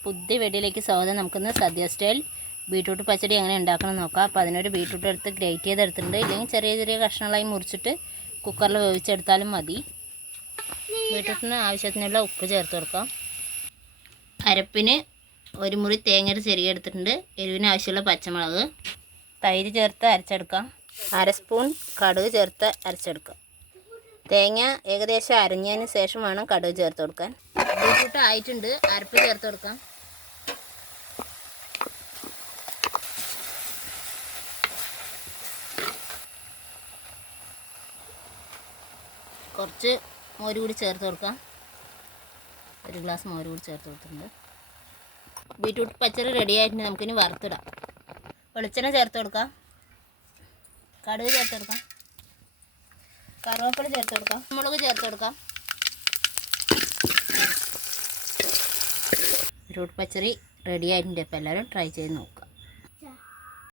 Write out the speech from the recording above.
പുതിയ വീഡിയോയിലേക്ക് സ്വാഗതം. നമുക്കിന്ന് സദ്യ സ്റ്റൈൽ ബീട്രൂട്ട് പച്ചടി എങ്ങനെ ഉണ്ടാക്കണം നോക്കാം. അപ്പോൾ അതിനൊരു ബീട്രൂട്ട് എടുത്ത് ഗ്രേറ്റ് ചെയ്തെടുത്തിട്ടുണ്ട്. ഇല്ലെങ്കിൽ ചെറിയ ചെറിയ കഷ്ണങ്ങളായി മുറിച്ചിട്ട് കുക്കറിൽ വേവിച്ചെടുത്താലും മതി. ബീട്രൂട്ടിന് ആവശ്യത്തിനുള്ള ഉപ്പ് ചേർത്ത് കൊടുക്കാം. അരപ്പിന് ഒരു മുറി തേങ്ങ ചെറിയെടുത്തിട്ടുണ്ട്. എരിവിന് ആവശ്യമുള്ള പച്ചമുളക്, തൈര് ചേർത്ത് അരച്ചെടുക്കാം. 1/2 സ്പൂൺ കടുക് ചേർത്ത് അരച്ചെടുക്കാം. തേങ്ങ ഏകദേശം അരഞ്ഞതിന് ശേഷം വേണം കടുക് ചേർത്ത് കൊടുക്കാൻ. ബീട്രൂട്ട് ആയിട്ടുണ്ട്. അരപ്പ് ചേർത്ത് കൊടുക്കാം. കുറച്ച് മോര് കൂടി ചേർത്ത് കൊടുക്കാം. 1 ഗ്ലാസ് മോര് കൂടി ചേർത്ത് കൊടുത്തിട്ടുണ്ട്. ബീട്രൂട്ട് പച്ചടി റെഡി ആയിട്ടുണ്ട്. നമുക്കിനി വറുത്തിടാം. വെളിച്ചെണ്ണ ചേർത്ത് കൊടുക്കാം. കടുക് ചേർത്ത് കൊടുക്കാം. കറുവേപ്പില ചേർത്ത് കൊടുക്കാം. മുളക് ചേർത്ത് കൊടുക്കാം. ബീട്രൂട്ട് പച്ചടി റെഡി ആയിട്ടുണ്ട്. അപ്പോൾ എല്ലാവരും ട്രൈ ചെയ്ത് നോക്കുക.